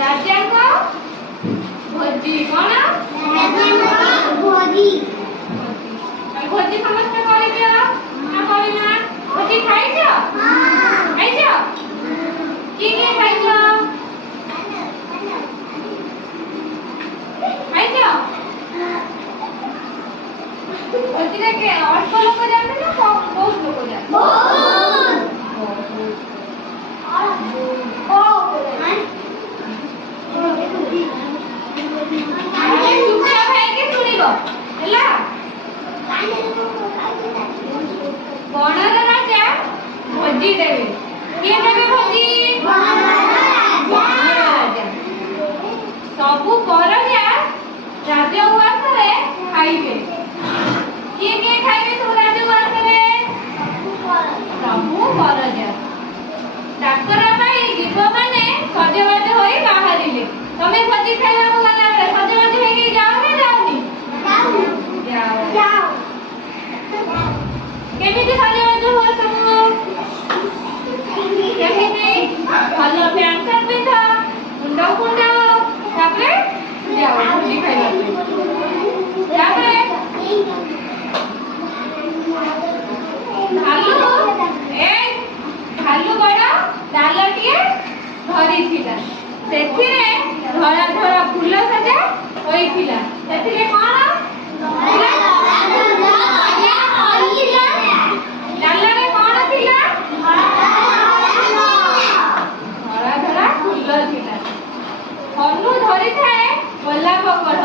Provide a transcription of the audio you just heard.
ରାଜାଙ୍କ ଭୋଜି କଣ? ଭୋଜି ଭୋଜି ସମସ୍ତେ କରିଛ ନା କରିନା? ଭୋଜି ଖାଇଛ? ଖାଇଛ? କିଏ ଖାଇଛ? ଖାଇଛ? ଭୋଜିରେ ଅଳ୍ପ ଲୋକ ଯାଆନ୍ତି ନା ବହୁତ ଲୋକ ଯାଆନ୍ତି? ଚୁପଚାପ ହେଇକି ଶୁଣିବ ହେଲା। ବଣର ରାଜା ଭୋଜି ଦେବେ। କିଏ ଦେବେ ଭୋଜି? ବଣର ରାଜା। ସବୁ ପରଜା ରାଜ ଉଆସରେ ଖାଇବେ। କିଏ କିଏ ଖାଇବେ ସବୁ ରାଜ ଉଆସରେ? ସବୁ ପରଜା। ଡାକରା ପାଇଁ ଜୀବମାନେ ସଜବାଜ ହୋଇ ବାହାରିଲେ। ତମେ ଭୋଜି ଖାଇବାକୁ ଗଲାବେଳେ ସଜବାଜ ହେଇକି ଯାଅ ନା ଯାଅନି? ଯାଅ। କେମିତି ସଜବାଜ ହୁଅ ସବୁ? କେମିତି? ଭଲ ପ୍ୟାଣ୍ଟ ସାର୍ଟ ପିନ୍ଧ, ମୁଣ୍ଡ କୁଣ୍ଡାଅ, ତାପରେ ଯାଅ ଭୋଜି ଖାଇବା ପାଇଁ। ତାପରେ ଭାଲୁ ବଡ଼ ଡାଲଟିଏ ଧରିଥିଲା। ସେଥିରେ ଧଳା ଧଳା ଫୁଲ ସଜା ହୋଇଥିଲା। ସେଥିରେ କଣ? ଡାଲରେ କଣ ଥିଲା? ଧଳା ଧଳା ଫୁଲ ଥିଲା। ହନୁ ଧରିଥାଏ ଗୋଲାପ କଢ଼।